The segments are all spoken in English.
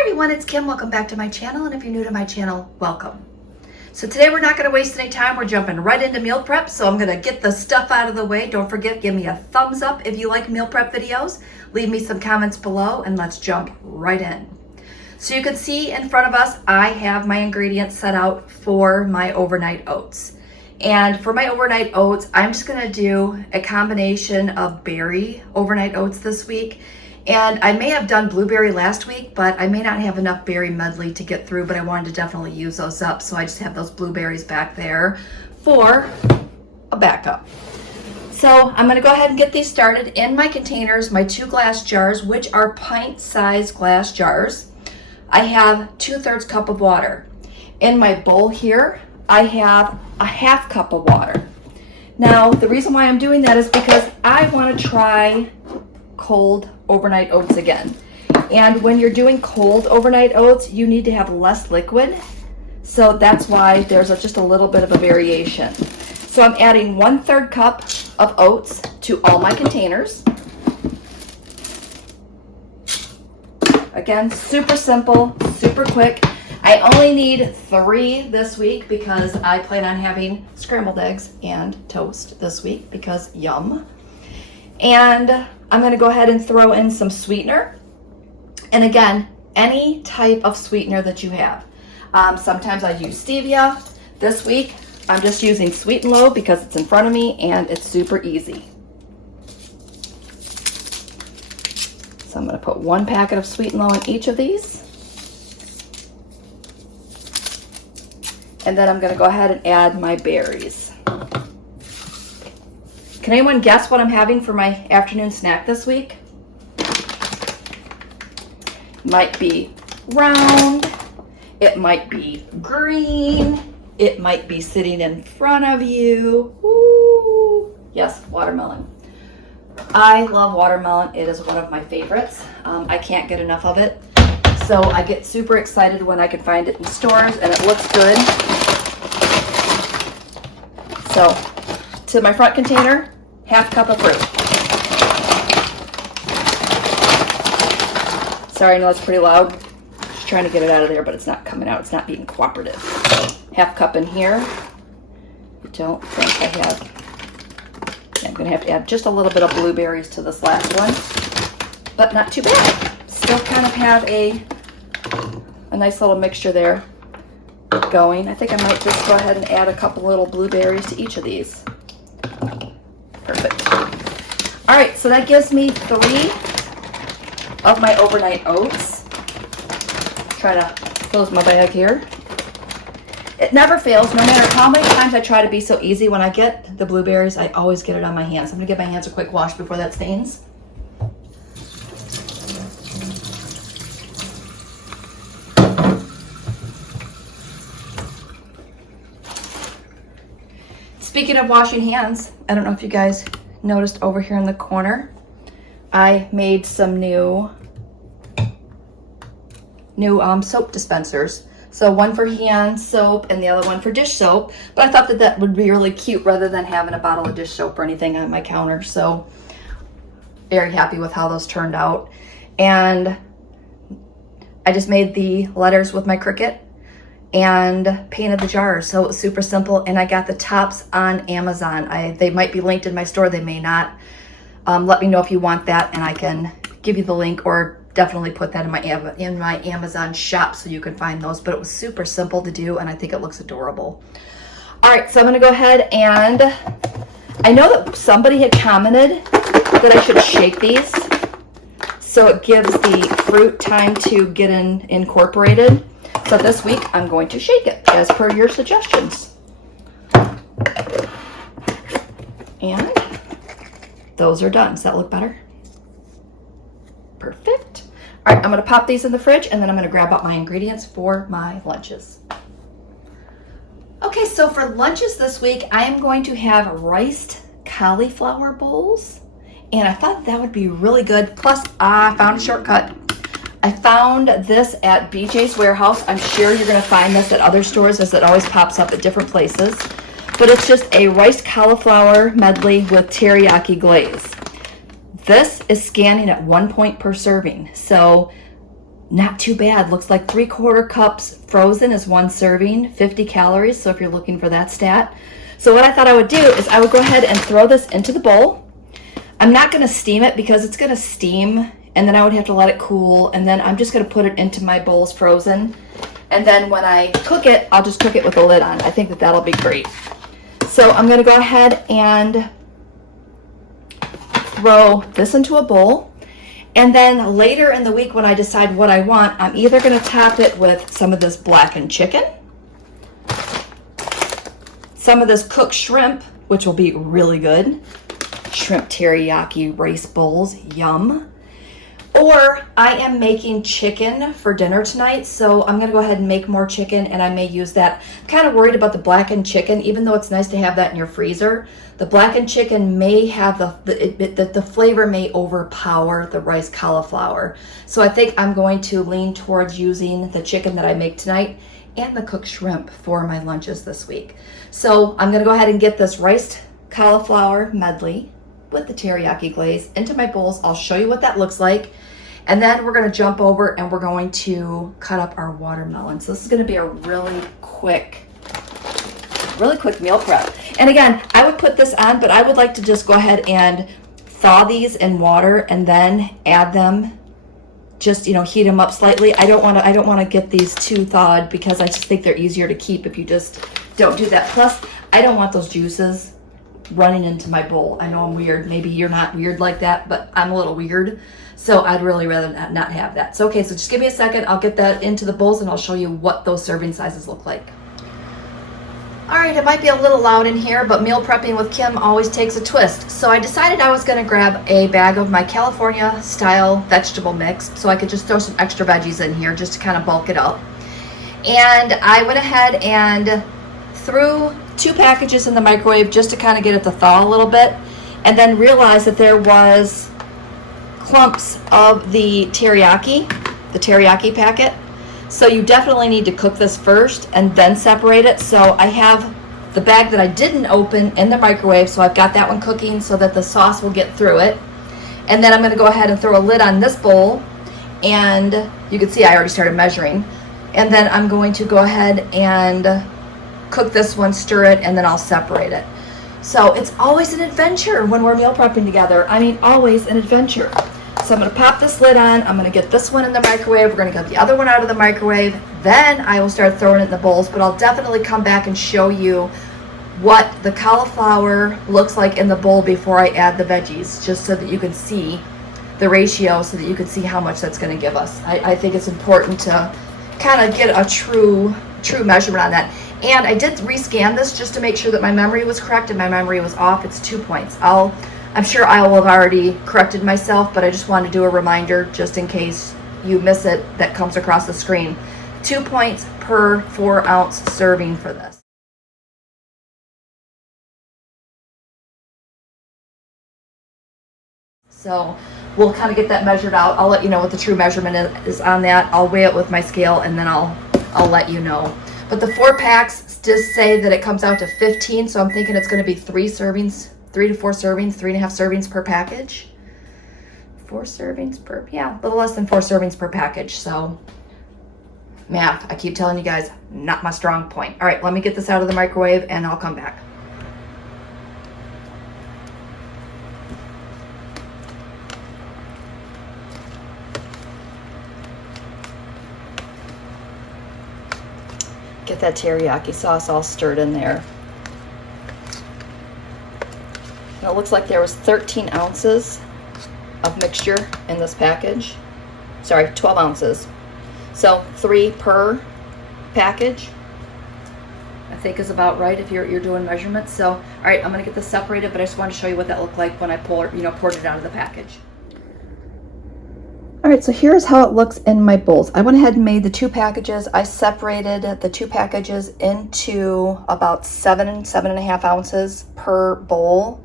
Hi everyone, it's Kim. Welcome back to my channel, and if you're new to my channel, welcome. So today we're not going to waste any time. We're jumping right into meal prep, so I'm going to get the stuff out of the way. Don't forget, give me a thumbs up if you like meal prep videos. Leave me some comments below, and let's jump right in. So you can see in front of us, I have my ingredients set out for my overnight oats. And for my overnight oats, I'm just going to do a combination of berry overnight oats this week. And I may have done blueberry last week, but I may not have enough berry medley to get through, but I wanted to definitely use those up. So I just have those blueberries back there for a backup. So I'm gonna go ahead and get these started in my containers, my 2 glass jars, which are pint-sized glass jars. I have 2/3 cup of water. In my bowl here, I have a 1/2 cup of water. Now, the reason why I'm doing that is because I wanna try cold overnight oats again. And when you're doing cold overnight oats, you need to have less liquid. So that's why there's just a little bit of a variation. So I'm adding 1/3 cup of oats to all my containers. Again, super simple, super quick. I only need 3 this week because I plan on having scrambled eggs and toast this week because yum. And I'm going to go ahead and throw in some sweetener. And again, any type of sweetener that you have. Sometimes I use stevia. This week, I'm just using Sweet and Low because it's in front of me and it's super easy. So I'm going to put 1 packet of Sweet and Low in each of these. And then I'm going to go ahead and add my berries. Can anyone guess what I'm having for my afternoon snack this week? Might be round, it might be green, it might be sitting in front of you. Ooh. Yes, watermelon. I love watermelon. It is one of my favorites. I can't get enough of it. So I get super excited when I can find it in stores and it looks good. So to my front container, 1/2 cup of fruit. Sorry, I know it's pretty loud. Just trying to get it out of there, but it's not coming out. It's not being cooperative. 1/2 cup in here. I don't think I have. I'm going to have to add just a little bit of blueberries to this last one, but not too bad. Still kind of have a nice little mixture there going. I think I might just go ahead and add a couple little blueberries to each of these. Perfect. All right, so that gives me 3 of my overnight oats. Try to close my bag here. It never fails, no matter how many times I try to be so easy. When I get the blueberries, I always get it on my hands. I'm gonna give my hands a quick wash before that stains. Speaking of washing hands, I don't know if you guys noticed over here in the corner, I made some new soap dispensers. So one for hand soap and the other one for dish soap. But I thought that that would be really cute rather than having a bottle of dish soap or anything on my counter. So very happy with how those turned out. And I just made the letters with my Cricut and painted the jars. So it was super simple, and I got the tops on Amazon. They might be linked in my store, they may not. Let me know if you want that and I can give you the link, or definitely put that in my Amazon shop so you can find those. But it was super simple to do and I think it looks adorable. All right, so I'm gonna go ahead, and I know that somebody had commented that I should shake these so it gives the fruit time to get incorporated. So this week, I'm going to shake it as per your suggestions. And those are done. Does that look better? Perfect. All right, I'm going to pop these in the fridge, and then I'm going to grab out my ingredients for my lunches. Okay, so for lunches this week, I am going to have riced cauliflower bowls. And I thought that would be really good. Plus, I found a shortcut. I found this at BJ's Warehouse. I'm sure you're going to find this at other stores as it always pops up at different places. But it's just a riced cauliflower medley with teriyaki glaze. This is scanning at 1 point per serving. So not too bad. Looks like 3/4 cups frozen is 1 serving, 50 calories. So if you're looking for that stat. So what I thought I would do is I would go ahead and throw this into the bowl. I'm not going to steam it because it's going to steam, and then I would have to let it cool, and then I'm just going to put it into my bowls frozen. And then when I cook it, I'll just cook it with the lid on. I think that that'll be great. So I'm going to go ahead and throw this into a bowl. And then later in the week when I decide what I want, I'm either going to top it with some of this blackened chicken, some of this cooked shrimp, which will be really good, shrimp teriyaki rice bowls, yum. Or I am making chicken for dinner tonight, so I'm gonna go ahead and make more chicken, and I may use that. I'm kind of worried about the blackened chicken, even though it's nice to have that in your freezer. The blackened chicken may have the flavor may overpower the rice cauliflower. So I think I'm going to lean towards using the chicken that I make tonight and the cooked shrimp for my lunches this week. So I'm gonna go ahead and get this riced cauliflower medley with the teriyaki glaze into my bowls. I'll show you what that looks like. And then we're gonna jump over and we're going to cut up our watermelon. So this is gonna be a really quick meal prep. And again, I would put this on, but I would like to just go ahead and thaw these in water and then add them, just, you know, heat them up slightly. I don't wanna get these too thawed because I just think they're easier to keep if you just don't do that. Plus, I don't want those juices running into my bowl. I know I'm weird. Maybe you're not weird like that, but I'm a little weird. So I'd really rather not have that. So okay, so just give me a second. I'll get that into the bowls and I'll show you what those serving sizes look like. All right, it might be a little loud in here, but meal prepping with Kim always takes a twist. So I decided I was gonna grab a bag of my California style vegetable mix so I could just throw some extra veggies in here just to kind of bulk it up. And I went ahead and threw 2 packages in the microwave just to kind of get it to thaw a little bit, and then realized that there was clumps of the teriyaki packet. So you definitely need to cook this first and then separate it. So I have the bag that I didn't open in the microwave, so I've got that one cooking so that the sauce will get through it. And then I'm going to go ahead and throw a lid on this bowl, and you can see I already started measuring. And then I'm going to go ahead and cook this one, stir it, and then I'll separate it. So it's always an adventure when we're meal prepping together. I mean, always an adventure. So I'm gonna pop this lid on. I'm gonna get this one in the microwave. We're gonna get the other one out of the microwave. Then I will start throwing it in the bowls, but I'll definitely come back and show you what the cauliflower looks like in the bowl before I add the veggies, just so that you can see the ratio, so that you can see how much that's gonna give us. I think it's important to kind of get a true measurement on that. And I did rescan this just to make sure that my memory was correct, and my memory was off. It's 2 points. I'm sure I will have already corrected myself, but I just wanted to do a reminder just in case you miss it that comes across the screen. 2 points per 4-ounce serving for this. So we'll kind of get that measured out. I'll let you know what the true measurement is on that. I'll weigh it with my scale, and then I'll let you know. But the 4 packs just say that it comes out to 15, so I'm thinking it's going to be 3 to 4 servings, 3.5 servings per package. 4 servings per, yeah, a little less than 4 servings per package. So math, I keep telling you guys, not my strong point. All right, let me get this out of the microwave and I'll come back. Get that teriyaki sauce all stirred in there. And it looks like there was 13 ounces of mixture in this package. Sorry, 12 ounces. So 3 per package, I think is about right if you're doing measurements. So, all right, I'm gonna get this separated, but I just wanted to show you what that looked like when I poured it out of the package. All right, so here's how it looks in my bowls. I went ahead and made the 2 packages. I separated the 2 packages into about 7.5 ounces per bowl.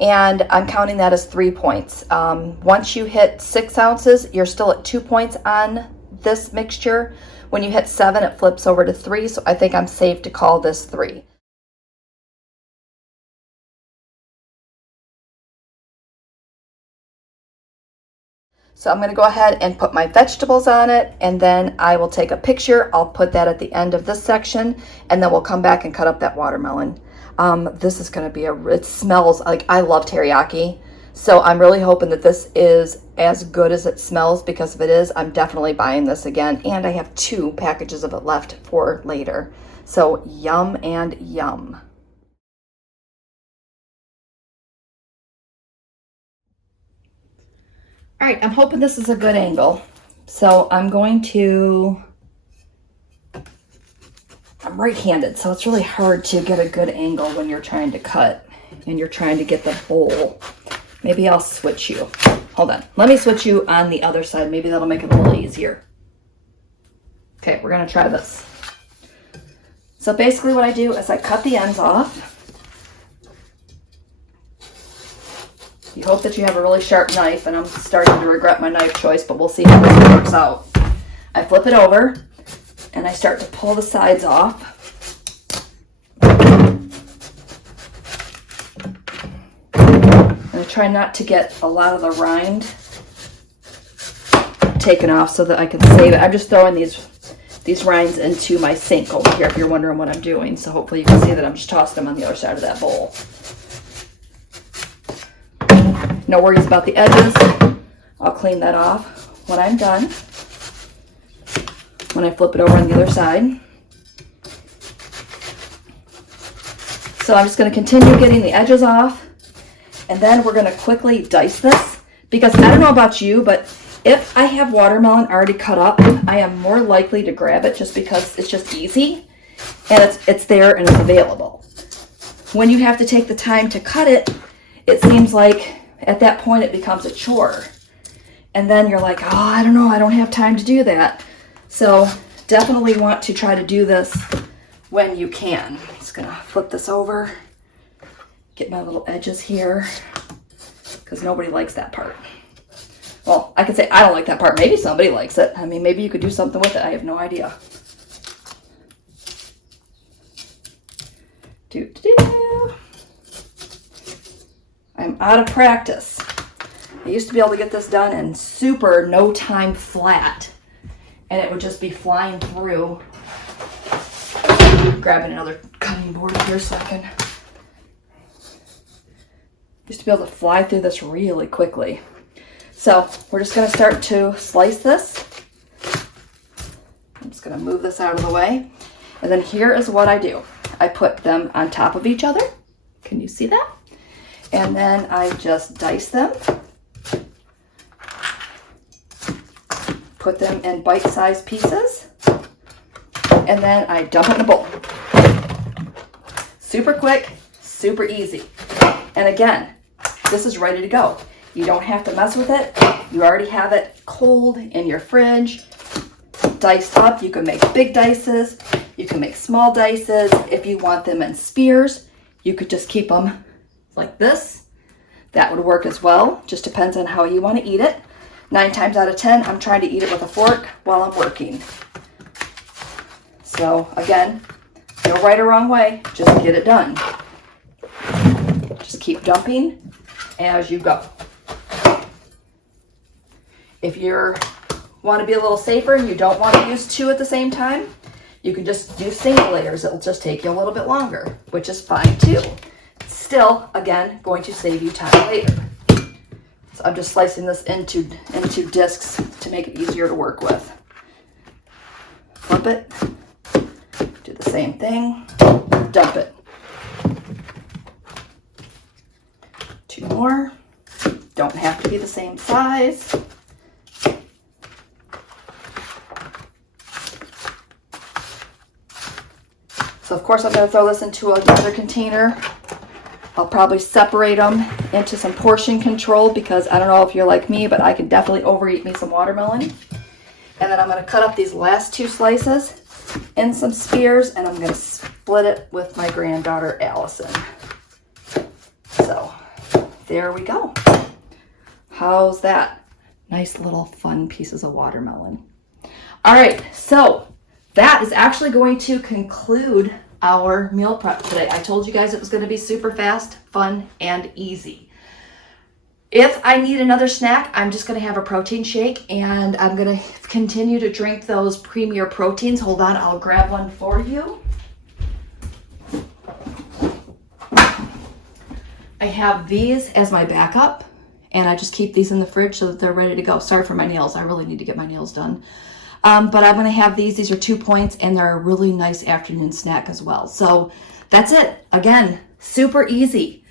And I'm counting that as 3 points. Once you hit 6 ounces, you're still at 2 points on this mixture. When you hit 7, it flips over to 3. So I think I'm safe to call this 3. So I'm going to go ahead and put my vegetables on it, and then I will take a picture. I'll put that at the end of this section, and then we'll come back and cut up that watermelon. This is going to be it smells like, I love teriyaki. So I'm really hoping that this is as good as it smells, because if it is, I'm definitely buying this again. And I have 2 packages of it left for later. So yum and yum. All right, I'm hoping this is a good angle. So I'm right-handed, so it's really hard to get a good angle when you're trying to cut and you're trying to get the bowl. Maybe I'll switch you. Hold on, let me switch you on the other side. Maybe that'll make it a little easier. Okay, we're gonna try this. So basically what I do is I cut the ends off. You hope that you have a really sharp knife, and I'm starting to regret my knife choice, but we'll see how this works out. I flip it over, and I start to pull the sides off. And I try not to get a lot of the rind taken off so that I can save it. I'm just throwing these rinds into my sink over here, if you're wondering what I'm doing. So hopefully you can see that I'm just tossing them on the other side of that bowl. No worries about the edges. I'll clean that off when I'm done. When I flip it over on the other side. So I'm just going to continue getting the edges off. And then we're going to quickly dice this. Because I don't know about you, but if I have watermelon already cut up, I am more likely to grab it just because it's just easy. And it's there and it's available. When you have to take the time to cut it, it seems like at that point it becomes a chore. And then you're like, oh, I don't know, I don't have time to do that. So definitely want to try to do this when you can. I'm just gonna flip this over, get my little edges here, because nobody likes that part. Well, I could say I don't like that part. Maybe somebody likes it. I mean, maybe you could do something with it. I have no idea. I'm out of practice. I used to be able to get this done in super no time flat, and it would just be flying through. Grabbing another cutting board here so I can. Used to be able to fly through this really quickly. So we're just going to start to slice this. I'm just going to move this out of the way. And then here is what I do. I put them on top of each other. Can you see that? And then I just dice them. Put them in bite-sized pieces. And then I dump it in a bowl. Super quick, super easy. And again, this is ready to go. You don't have to mess with it. You already have it cold in your fridge, diced up. You can make big dices. You can make small dices. If you want them in spears, you could just keep them like this. That would work as well. Just depends on how you want to eat it. 9 times out of 10, I'm trying to eat it with a fork while I'm working. So again, no right or wrong way, just get it done. Just keep dumping as you go. If you want to be a little safer and you don't want to use 2 at the same time, you can just do single layers. It'll just take you a little bit longer, which is fine too. Still, again, going to save you time later. So I'm just slicing this into discs to make it easier to work with. Flip it, do the same thing, dump it. 2 more, don't have to be the same size. So of course I'm going to throw this into another container. I'll probably separate them into some portion control because I don't know if you're like me, but I can definitely overeat me some watermelon. And then I'm going to cut up these last 2 slices in some spears, and I'm going to split it with my granddaughter Allison. So there we go. How's that? Nice little fun pieces of watermelon. All right, so that is actually going to conclude our meal prep today. I told you guys it was going to be super fast, fun, and easy. If I need another snack, I'm just going to have a protein shake, and I'm going to continue to drink those Premier proteins. Hold on, I'll grab one for you. I have these as my backup, and I just keep these in the fridge so that they're ready to go. Sorry for my nails. I really need to get my nails done. But I'm going to have these. These are 2 points, and they're a really nice afternoon snack as well. So that's it. Again, super easy.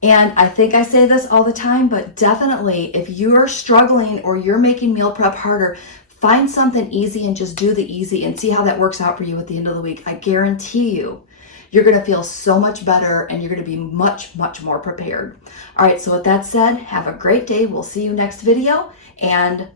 And I think I say this all the time, but definitely if you're struggling or you're making meal prep harder, find something easy and just do the easy and see how that works out for you at the end of the week. I guarantee you're going to feel so much better and you're going to be much, much more prepared. All right, so with that said, have a great day. We'll see you next video, and